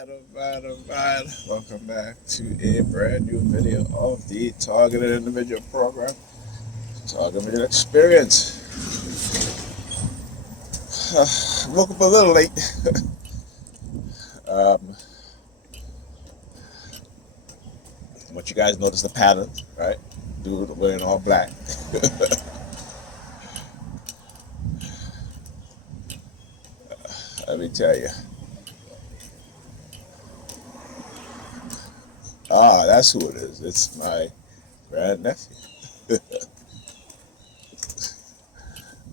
Alright. Welcome back to a brand new video of the Targeted Individual Program, Targeted Individual Experience. Woke up a little late. um, but you guys notice the pattern, right? Dude wearing all black. Let me tell you. That's who it is. It's my grandnephew.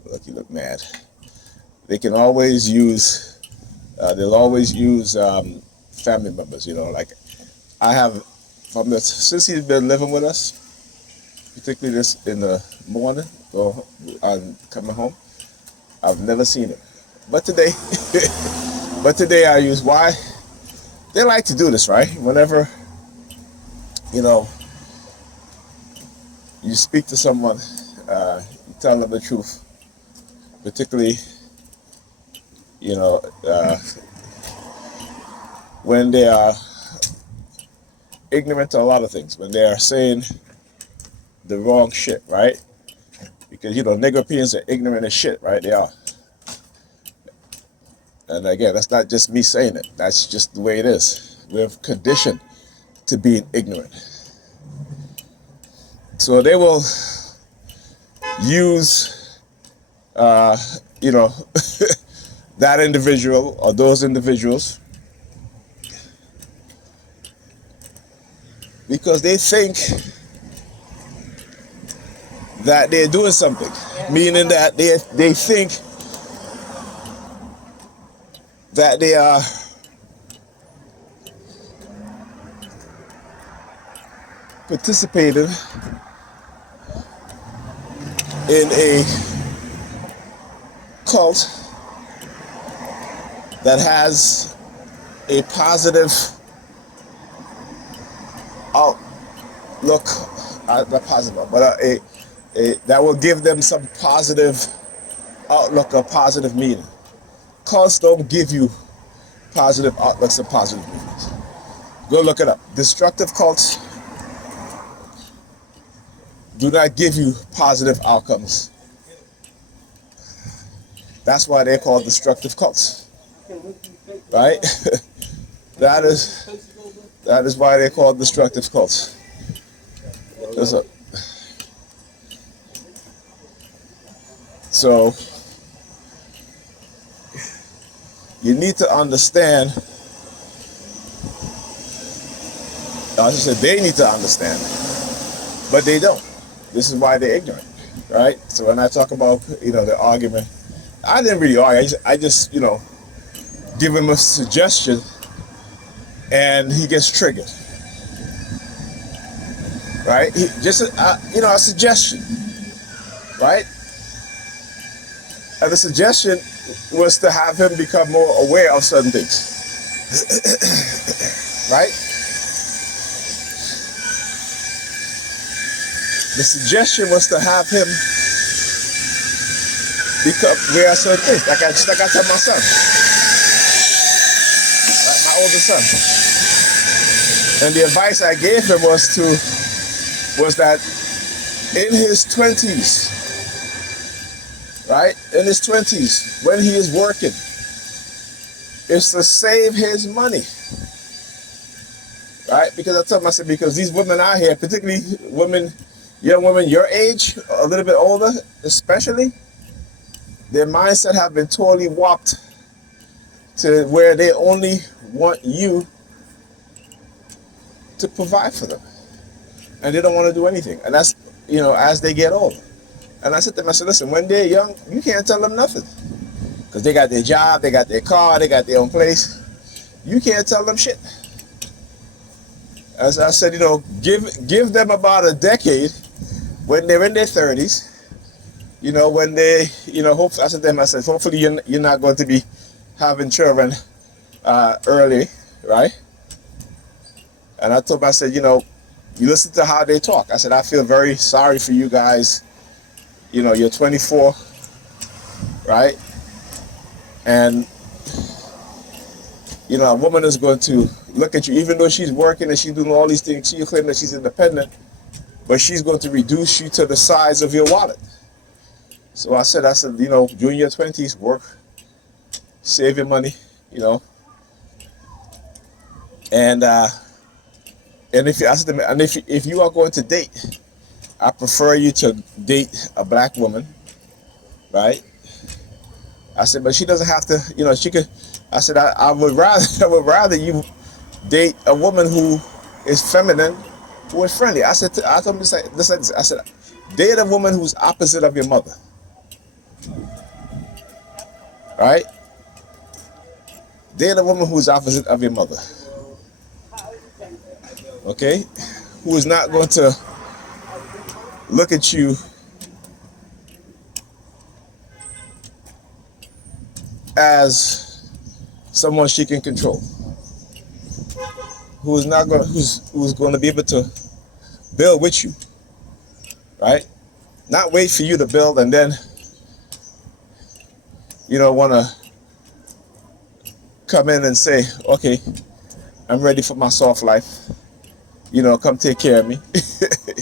Look, you look mad. They can always use, they'll always use family members, like I have, since he's been living with us, particularly this in the morning or coming home, I've never seen him. But today, I use why? They like to do this, right? Whenever, you speak to someone, you tell them the truth, particularly, when they are ignorant to a lot of things, when they are saying the wrong shit, right? Because, Negropeans are ignorant as shit, right? They are. And again, that's not just me saying it. That's just the way it is. We're conditioned to being ignorant. So they will use, that individual or those individuals because they think that they're doing something, meaning that they think that they are participating in a cult that has a positive outlook, not positive, but that will give them some positive outlook or positive meaning. Cults don't give you positive outlooks and positive meanings. Go look it up. Destructive cults do not give you positive outcomes. That's why they're called destructive cults, right? That is why they're called destructive cults. So you need to understand. I should say they need to understand, but they don't. This is why they're ignorant, right? So when I talk about, the argument, I didn't really argue. I just, give him a suggestion, and he gets triggered, right? A suggestion, right? And the suggestion was to have him become more aware of certain things, right? The suggestion was to have him become aware of certain things, like I tell my son, like my oldest son. And the advice I gave him was that in his 20s, right? In his 20s, when he is working, is to save his money, right? Because I told him, I said, because these women out here, particularly young women your age, a little bit older, especially, their mindset have been totally warped to where they only want you to provide for them, and they don't want to do anything. And that's, as they get older. And I said to them, listen, when they're young, you can't tell them nothing. Because they got their job, they got their car, they got their own place. You can't tell them shit. As I said, give them about a decade when they're in their 30s, when they, hopefully, I said to them, hopefully you're not going to be having children early, right? And I told them, I said, you listen to how they talk. I said, I feel very sorry for you guys. You're 24, right? And You know, a woman is going to look at you, even though she's working and she's doing all these things. She claims that she's independent, but she's going to reduce you to the size of your wallet. So I said, you know, during your 20s, work, save your money, you know, and if you ask them, and if you are going to date, I prefer you to date a black woman, right? I said, but she doesn't have to, you know, she could. I said, I would rather I would rather you date a woman who is feminine, who is friendly. I told him this like this. I said, date a woman who's opposite of your mother, right? Date a woman who's opposite of your mother, okay? Who is not going to look at you as someone she can control. Who's going to be able to build with you, right? Not wait for you to build and then, you know, want to come in and say, okay, I'm ready for my soft life. You know, come take care of me.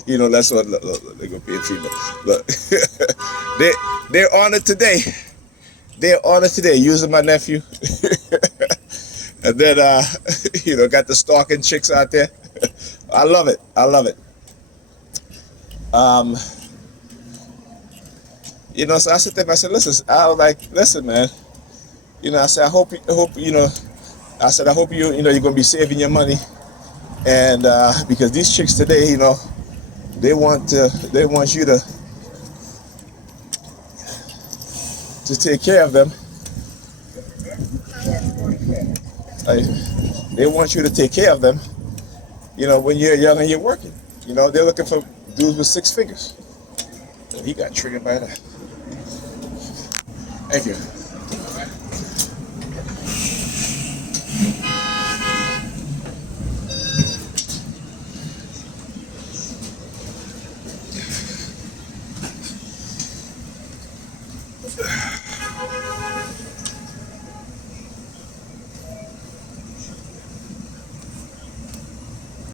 You know, that's what they're gonna be a female. Look, they're on it today. They're on it today using my nephew. And then you know, got the stalking chicks out there. I love it. I love it. You know, so I sit there and I said, listen, man. You know, I said, I hope, you know, I said, I hope you know, you're gonna be saving your money, and because these chicks today, you know, they want you to take care of them. They want you to take care of them. You know, when you're young and you're working. You know, they're looking for dudes with 6 figures. And he got triggered by that. Thank you.